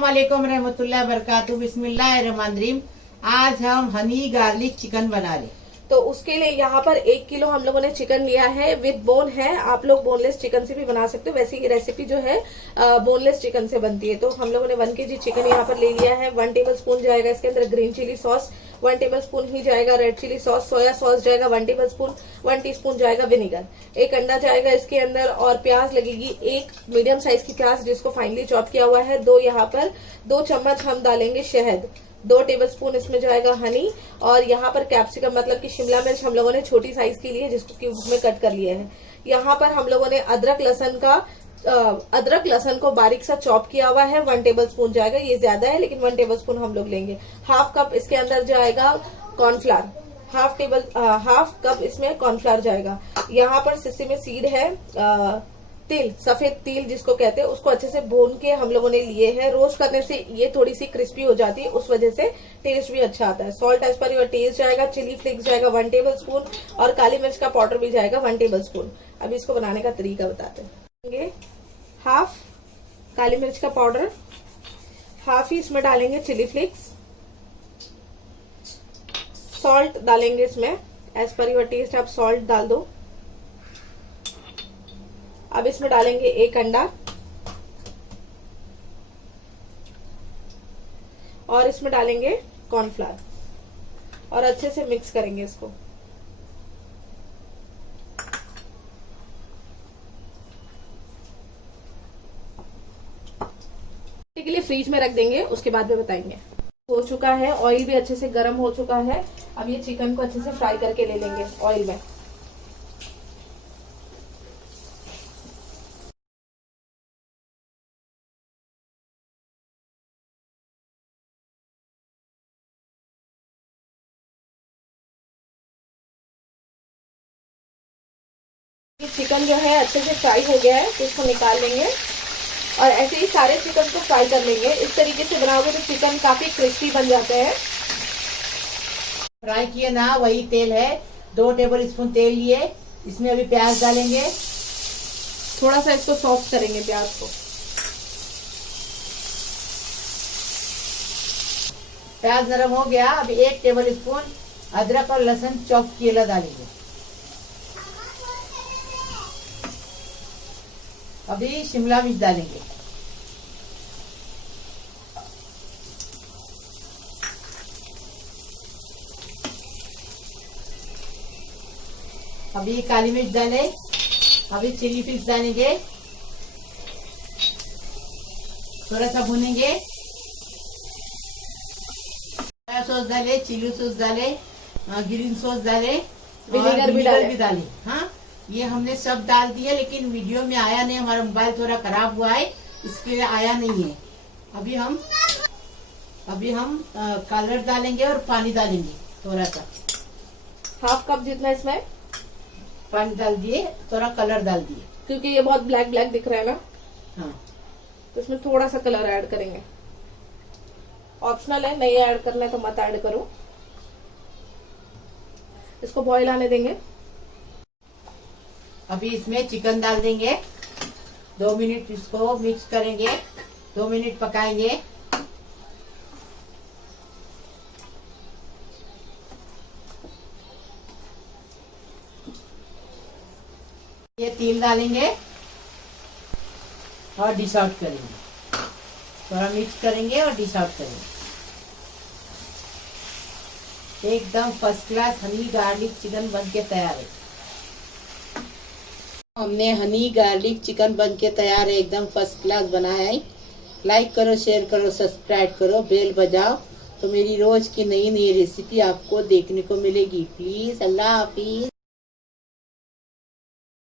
अस्सलाम वालेकुम रहमतुल्लाहि बरकातहू। बिस्मिल्लाहिर्रहमानिर्रहीम। आज हम हनी गार्लिक चिकन बना रहे। तो उसके लिए यहाँ पर 1 किलो हम लोगों ने चिकन लिया है, विद बोन है। आप लोग बोनलेस चिकन से भी बना सकते हो, वैसे ये रेसिपी जो है बोनलेस चिकन से बनती है। तो हम लोगों ने 1 kg चिकन यहाँ पर ले लिया है। 1 टेबलस्पून जाएगा इसके अंदर ग्रीन चिली सॉस, 1 टेबलस्पून ही जाएगा red chilli sauce, soya sauce जाएगा 1 टेबलस्पून, 1 टीस्पून जाएगा विनेगर, 1 अंडा जाएगा इसके अंदर, और प्याज लगेगी 1 मीडियम साइज की प्याज जिसको फाइनली चॉप किया हुआ है। 2 यहाँ पर 2 चम्मच हम डालेंगे शहद, 2 टेबलस्पून इसमें जाएगा हनी, और यहाँ पर कैप्सिकम मतलब कि शिमला मिर्च हम लोगों ने छोटी साइज की ली है जिसको क्यूब में कट कर लिया है। यहाँ पर हम लोगों ने अदरक लहसन को बारीक सा चॉप किया हुआ है, 1 टेबलस्पून जाएगा। ये ज्यादा है लेकिन 1 टेबलस्पून हम लोग लेंगे। हाफ कप इसके अंदर जाएगा कॉर्नफ्लावर, हाफ कप इसमें कॉर्नफ्लावर जाएगा। यहाँ पर सिसमी सीड है, तिल, सफेद तिल जिसको कहते हैं, उसको अच्छे से भून के हम लोगों ने लिए हैं। रोस्ट करने से ये थोड़ी सी क्रिस्पी हो जाती है, उस वजह से टेस्ट भी अच्छा आता है। Salt as per your taste जाएगा, चिली फ्लेक्स जाएगा 1 टेबलस्पून, और काली मिर्च का पाउडर भी जाएगा 1 टेबलस्पून। अब इसको बनाने का तरीका बताते हैं। हाफ काली मिर्च का पाउडर, हाफ ही इसमें डालेंगे चिली फ्लेक्स, सॉल्ट डालेंगे इसमें एज पर योर टेस्ट, आप सॉल्ट डाल दो। अब इसमें डालेंगे 1 अंडा, और इसमें डालेंगे कॉर्नफ्लावर, और अच्छे से मिक्स करेंगे इसको। के लिए फ्रीज में रख देंगे, उसके बाद में बताएंगे। हो चुका है, ऑयल भी अच्छे से गर्म हो चुका है। अब ये चिकन को अच्छे से फ्राई करके ले लेंगे ऑयल में। ये चिकन जो है अच्छे से फ्राई हो गया है, तो इसको निकाल लेंगे, और ऐसे ही सारे चिकन को फ्राई कर लेंगे। इस तरीके से बनाओगे तो चिकन काफी क्रिस्पी बन जाते हैं। फ्राई किए ना वही तेल है, 2 टेबलस्पून तेल लिए, इसमें अभी प्याज डालेंगे। थोड़ा सा इसको सॉफ्ट करेंगे प्याज को। प्याज नरम हो गया, अभी 1 टेबलस्पून अदरक और लहसुन चॉप किए डालेंगे। अभी शिमला मिर्च डालेंगे। अभी काली मिर्च डाले, अभी चिली फ्लेक्स डालेंगे, थोड़ा सा भूनेंगे। सोया सॉस डाले, चिली सॉस डाले, ग्रीन सॉस डाले, विनेगर भी डाले। हाँ, ये हमने सब डाल दिया, लेकिन वीडियो में आया नहीं, हमारा मोबाइल थोड़ा खराब हुआ है, इसके लिए आया नहीं है। अभी हम कलर डालेंगे और पानी डालेंगे थोड़ा सा, हाफ कप जितना इसमें पानी डाल दिए, थोड़ा कलर डाल दिए, क्योंकि ये बहुत ब्लैक ब्लैक दिख रहा है ना। हाँ, तो इसमें थोड़ा सा कलर ऐड करेंगे। ऑप्शनल है, नहीं ऐड करना है तो मत ऐड करो। इसको बॉईल आने देंगे। अभी इसमें चिकन डाल देंगे, 2 मिनट इसको मिक्स करेंगे, 2 मिनट पकाएंगे। ये तेल डालेंगे और डिश आउट करेंगे, थोड़ा मिक्स करेंगे और डिश आउट करेंगे। एकदम first class Honey garlic chicken बन के तैयार है। हमने हनी गार्लिक चिकन बन के तैयार है, एकदम फर्स्ट क्लास बना है। लाइक करो, शेयर करो, सब्सक्राइब करो, बेल बजाओ, तो मेरी रोज की नई नई रेसिपी आपको देखने को मिलेगी। प्लीज, अल्लाह हाफिज।